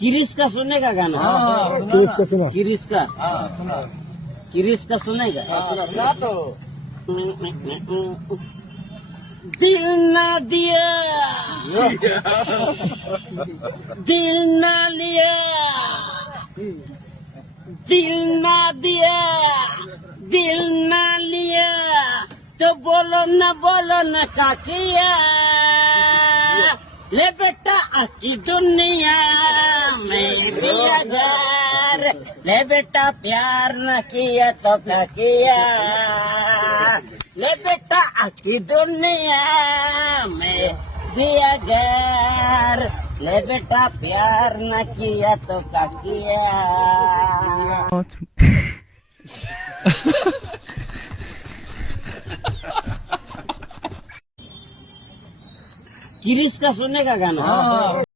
किरिस का सुनेगा गाना? किरिस का सुना। किरिस का किरिस का सुनेगा? सुना तो दिल ना दिया, दिल ना लिया, दिल ना दिया, दिल ना लिया, तो बोलो ना काकिया। ले बेटा आकी दुनिया में भी अगर ले बेटा प्यार न किया तो क्या किया। ले बेटा आकी दुनिया में भी अगर ले बेटा प्यार न किया तो क्या किया। किरिस का सुनेगा गाना?